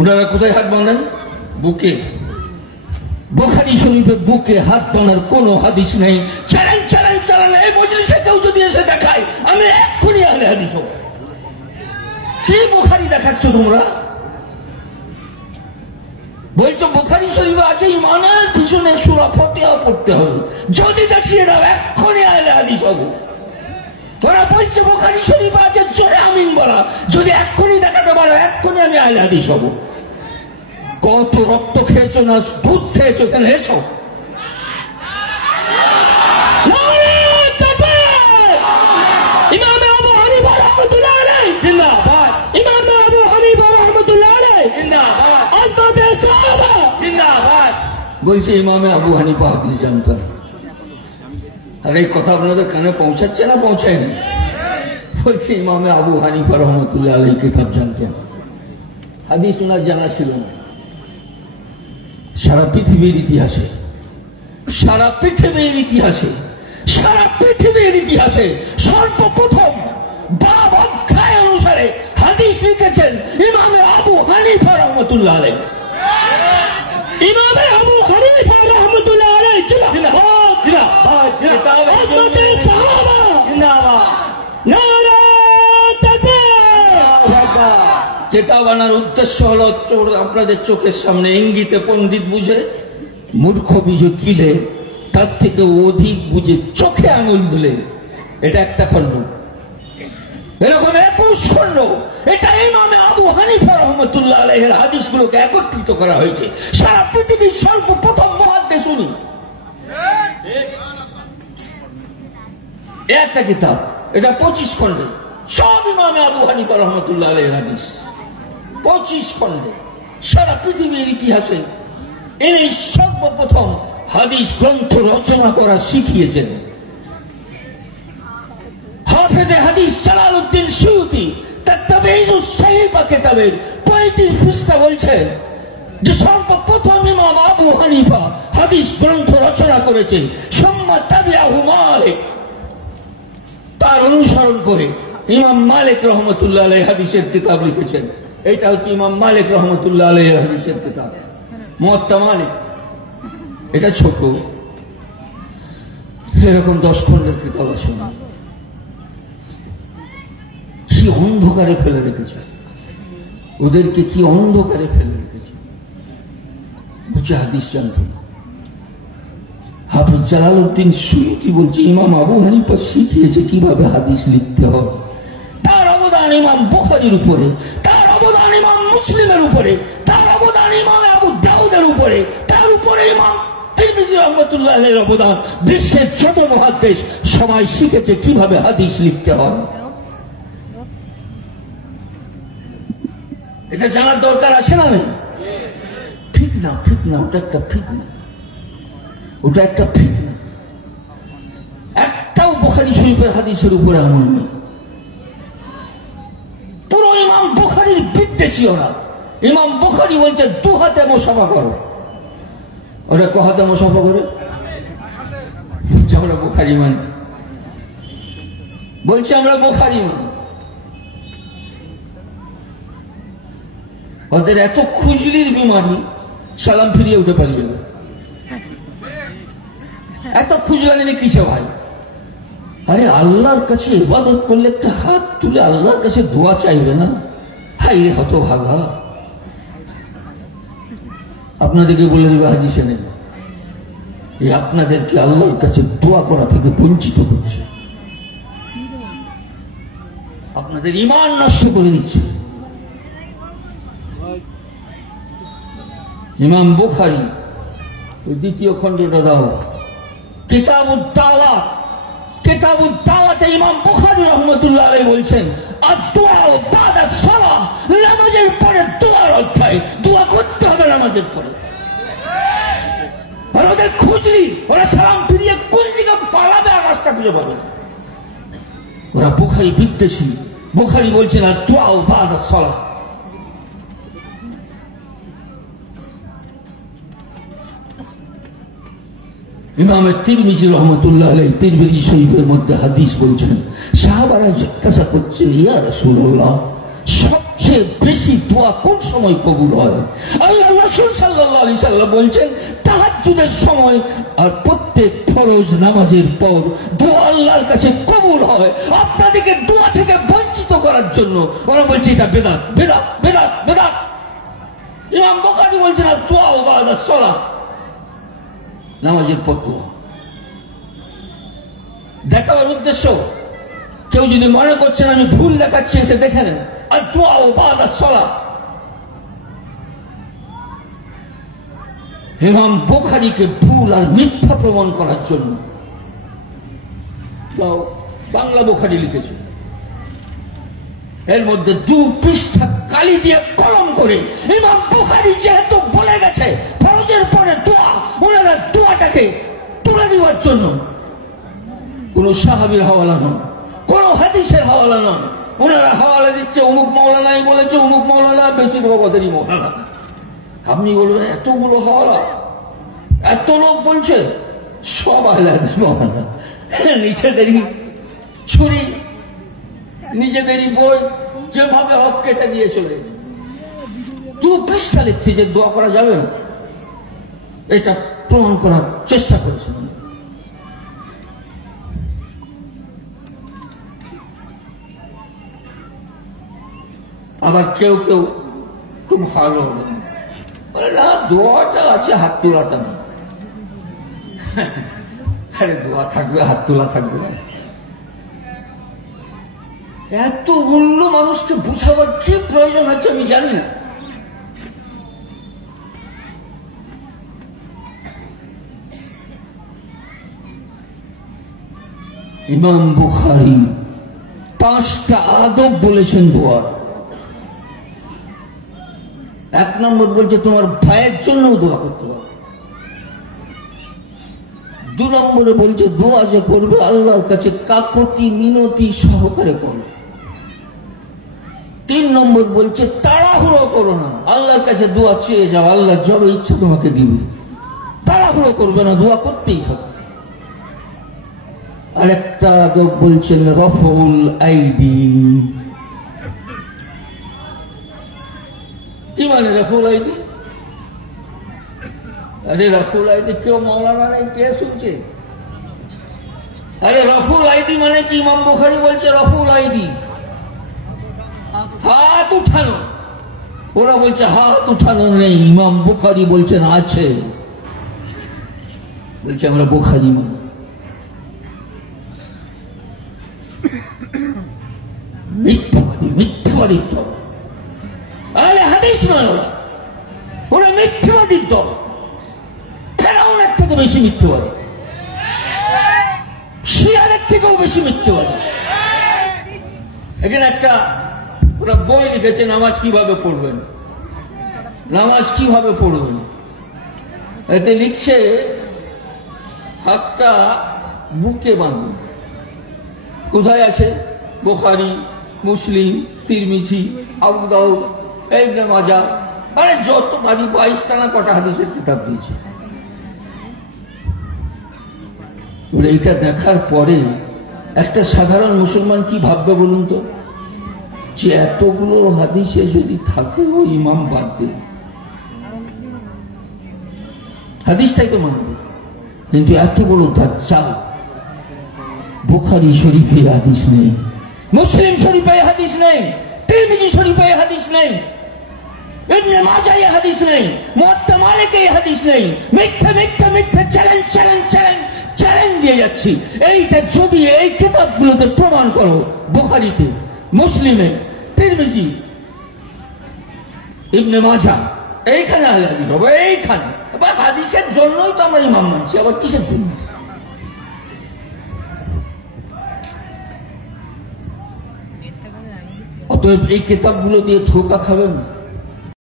ওনারা কোথায় হাত বাঁধেন? বুকে। বুখারী শরীফের বুকে হাত বাঁধার কোন হাদিস নেই। চ্যালেঞ্জ চ্যালেঞ্জ চালালে এই মজলিসে কেউ যদি এসে দেখায় আমি এক্ষুনি আহলে হাদিস হব। কি বুখারী দেখাচ্ছ তোমরা? বলছো বুখারী শরীফে আছে ইমামের পিছনে সূরা ফাতিহা পড়তে হবে, যদি দেখিয়ে দাও এক্ষুনি আহলে হাদিস হব। ওরা বলছে বুখারী শরীফে আছে জোরে আমিন বলা, যদি এক্ষুনি দেখাতে পারো এক্ষুনি আমি আহলে হাদিস হব। কত রক্ত খেয়েছো না দুধ খেয়েছো, কেন এসো। ইমাম আবু হানিফা রাহমাতুল্লাহ আলাইহি জিন্দাবাদ, ইমাম আবু হানিফা রাহমাতুল্লাহ আলাইহি জিন্দাবাদ, আজমাতে সাহাবা জিন্দাবাদ। বলছে ইমামে আবু হানিফা হাদিস জানতেন। আর এই কথা আপনাদের কানে পৌঁছাচ্ছে না পৌঁছায়নি? বলছে ইমামে আবু হানিফা রাহমাতুল্লাহ আলাইহি কিতাব জানতেন, হাদিস ওনার জানা ছিল না। সারা পৃথিবীর ইতিহাসে, সারা পৃথিবীর ইতিহাসে, সারা পৃথিবীর ইতিহাসে সর্বপ্রথম বাব অধ্যায় অনুসারে হাদিস লিখেছেন ইমামে আবু হানিফা রাহমাতুল্লাহ আলাইহি। ইমামে আবু হানিফা রাহমাতুল্লাহ আলাইহি জিন্দাবাদ জিন্দাবাদ জিন্দাবাদ, আজমাতে সাহাবা জিন্দাবাদ, নারা তাকবীর। কিতাব আনার উদ্দেশ্য হলো আপনাদের চোখের সামনে ইঙ্গিতে পণ্ডিত বুঝে, মূর্খ বুঝে কিলে, তার থেকে অধিক বুঝে চোখে আঙুল দিলে। এটা একটা খণ্ড, এরকম 21 খণ্ড। এটা ইমামে আবু হানিফা রাহমাতুল্লাহ আলাইহির হাদিসগুলোকে একত্রিত করা হয়েছে। সারা পৃথিবীর সর্বপ্রথম মুহাদ্দিস উনি। একটা কিতাব, এটা 25 খণ্ডে, সব ইমামে আবু হানিফা রাহমাতুল্লাহ আলাইহির হাদিস 25 খণ্ডে। সারা পৃথিবীর ইতিহাসে ইনি সর্বপ্রথম হাদিস গ্রন্থ রচনা করা শিখিয়েছেন। হাফেজে হাদিস জালালউদ্দিন সুয়ুতী তার তাবঈজুস সাহিহ কিতাবের 35 পৃষ্ঠা বলছেন যে সর্বপ্রথম ইমাম আবু হানিফা হাদিস গ্রন্থ রচনা করেছেন। সুম্মা তাবিআহু মালিক, তার অনুসরণ করে ইমাম মালিক রহমতুল্লাহ আলাইহি হাদিসের কিতাব লিখেছেন। এটা হচ্ছে ইমাম মালিক রহমতুল্লাহ আলাইহি হাদিসের কিতাব মুওয়াত্তা মালিক। এটা ছোট, এরকম 10 খণ্ডের কিতাব আছে। কি অন্ধকারে ফেলে রেখেছে ওদেরকে, কি অন্ধকারে ফেলে রেখেছে। বুঝে হাদিস জানত না। হাফেজ জালালউদ্দিন সুয়ুতী বলছে ইমাম আবু হানিফা শিখিয়েছে কিভাবে হাদিস লিখতে হবে। তার অবদান ইমাম বুখারীর উপরে, তার অবদান ইমাম মুসলিমের উপরে, তার অবদান ইমাম আবু দাউদের উপরে, তার উপরে ইমাম তিরমিজি রাহমাতুল্লাহ আলাইহির অবদান। বিশ্বের যত মুহাদ্দিস সবাই শিখেছে কিভাবে হাদিস লিখতে হয়। এটা জানার দরকার আছে না? নেই? ফিতনা, ফিতনা, ওটা একটা ফিতনা, ওটা একটা ফিতনা। একটাও বুখারী শরীফের হাদিসের উপরে আমল নেই। পুরো ইমাম বুখারীর বিদ্বেষী ওরা। ইমাম বুখারী বলছে 2 হাতে মুসাফা করো, ওরা ক হাতে মুসাফা করে? আমরা বুখারী মানি, বলছে আমরা বুখারী মানি। ওদের এত খুজলির বিমারি, সালাম ফিরিয়ে উঠে পালিয়ে যাবে। এত খুজলানি কিসে ভাই? আরে আল্লাহর কাছে ইবাদত করলে একটা হাত তুলে আল্লাহর কাছে দোয়া চাইবে না? হাই রে হতভাগা। আপনাদেরকে বলে দেবে হাদিসে নেই, এই আপনাদেরকে আল্লাহর কাছে দোয়া করা থেকে বঞ্চিত করছে, আপনাদের ঈমান নষ্ট করে দিচ্ছে। ইমাম বুখারী ওই 2য় খণ্ডটা দাও, কিতাবুদ দাওয়াত। কিতাবুদ দাওয়াতে ইমাম বুখারী রাহমাতুল্লাহ আলাইহি বলছেন আদ-দুআ বাদা সালাহ, নামাজের পরে দোয়ার অধ্যায়। দোয়া করতে হবে নামাজের পরে। আর ওদের খুঁজলি, ওরা সালাম ফিরিয়ে কোন দিকে পালাবে আর রাস্তা খুঁজে পাবে না। ওরা বুখারী বিদ্বেষী। বুখারী বলছেন আদ-দুআ বাদা সালাহ। ইমাম তিরমিজি রহমতুল্লাহ আলাইহি তিরমিজি শরীফের মধ্যে হাদিস বলছেন, সাহাবারা জিজ্ঞাসা করছেন ইয়া রাসূলুল্লাহ, সবচেয়ে বেশি বেশি দোয়া কোন সময় কবুল হয়? আল্লাহ রাসূল সাল্লাল্লাহু আলাইহি সাল্লাম বলছেন তাহাজ্জুদের সময় আর প্রত্যেক ফরজ নামাজের পর দোয়া আল্লাহর কাছে কবুল হয়। আপনাদেরকে দোয়া থেকে বঞ্চিত করার জন্য ওরা বলছে এটা বেদাত, বেদাত, বেদাত, বেদাত। ইমাম বুখারী বলছেন দোয়া বাদা সালাত, নামাজের পর দোয়া। দেখাবার উদ্দেশ্য, কেউ যদি মনে করছেন আমি ভুল দেখাচ্ছি এসে দেখে নেন। আর দোয়া ও বাদা সালাত। ইমাম বুখারীকে ভুল আর মিথ্যা প্রমাণ করার জন্য বাংলা বুখারী লিখেছে, এর মধ্যে 2 পৃষ্ঠা কালি দিয়ে কলম করে ইমাম বুখারী যেহেতু বলে গেছে ফরজের পরে দোয়া, ওনারা দোয়াটাকে তুলে দেওয়ার জন্য কোন সাহাবীর হাওয়ালা নয়, কোন হাদিসের হাওয়ালা নয়। ওনারা হাওয়ালা দিচ্ছে অমুক মাওলানাই বলেছে, অমুক মাওলানা, বেশিরভাগ ওদেরই মাওলানা। আপনি বলবেন এতগুলো হাওয়ালা, এত লোক বলছে, সব আহলে হাদিস মাওলানা। নিজেদেরই ছুরি, নিজেদেরই বই যেভাবে হক কেটে দিয়ে চলে গেছে। 2 পৃষ্ঠা লিখছে যে দোয়া করা যাবে না, এটা প্রমাণ করার চেষ্টা করেছে। আবার কেউ কেউ খুব ভালো বলে না, দোয়াটা আছে, হাত তোলাটা নেই। আরে দোয়া থাকবে, হাত তোলা থাকবে। এতগুলো মানুষকে বুঝাবার কি প্রয়োজন আছে আমি জানি না। ইমাম বুখারী 5টা আদব বলেছেন দোয়া। 1 নম্বর বলছে তোমার ভাইয়ের জন্য দোয়া করতে হবে। 2 নম্বরে বলছে দোয়া যে করবে আল্লাহর কাছে কাকুতি মিনতি সহকারে করবে। 3 নম্বর বলছে তাড়াহুড়ো করো না, আল্লাহর কাছে দোয়া চেয়ে যাও, আল্লাহ যবে ইচ্ছা তোমাকে দিবে। তাড়াহুড়ো করবে না, দোয়া করতেই হবে। আরেকটা আদব বলছেন রফউল আইদি। কি মানে রফুল আইদি? আরে রফুল আইদি কেউ মৌলানা নেই, কে শুনছে? আরে রফুল আইদি মানে কি? ইমাম বুখারী বলছে রফুল আইদি হাত উঠানো। ওরা বলছে হাত উঠানো নেই, ইমাম বুখারী বলছেন আছে। বলছে আমরা বুখারী মানে। মিথ্যাবাদী, মিথ্যাবাদী দল। আরে হাদিস নয়, ওরা মিথ্যাবাদীর দল। ফেরাউনের থেকে বেশি মিথ্যাবাদী, শিয়ারের থেকেও বেশি মিথ্যাবাদী। এখানে একটা ওরা বই লিখেছে নামাজ কিভাবে পড়বেন, নামাজ কিভাবে পড়বেন। এতে লিখছে হাতটা বুকে বাঁধবেন। কোথায় আছে? বুখারী, মুসলিম, তিরমিজি, আবু দাউদ, ইবনে মাজাহ। আরে যত বাড়ি 22টা না কটা হাদিসের কিতাব দিয়েছে। এইটা দেখার পরে একটা সাধারণ মুসলমান কি ভাববে বলুন তো, যে এতগুলো হাদিসে যদি থাকে ও ইমাম বাদ দেবে, হাদিসটাই তো মানবে। কিন্তু এত বড় দাজ্জাল, বুখারী শরীফে হাদিস নেই, মুসলিম শরীফে হাদিস নেই, তিরমিজি শরীফে হাদিস নেই, ইবনে মাজাহ হাদিস নেই, মুওয়াত্তা মালিকে হাদিস নেই। মিথ্যা মিথ্যা মিথ্যা চ্যালেঞ্জ চ্যালেঞ্জ চ্যালেঞ্জ চ্যালেঞ্জ দিয়ে যাচ্ছি। এইটা যদি এই কিতাবগুলোতে প্রমাণ করো, বুখারীতে, মুসলিমে, তিরমিজি, ইবনে মাজাহ, এইখানে হাদিস হবে। এইখানে আবার হাদিসের জন্যই তো আমরা ইমাম মানছি, আবার কিসের জন্য? অতএব এই কিতাবগুলো দিয়ে ধোঁকা খাবেন না।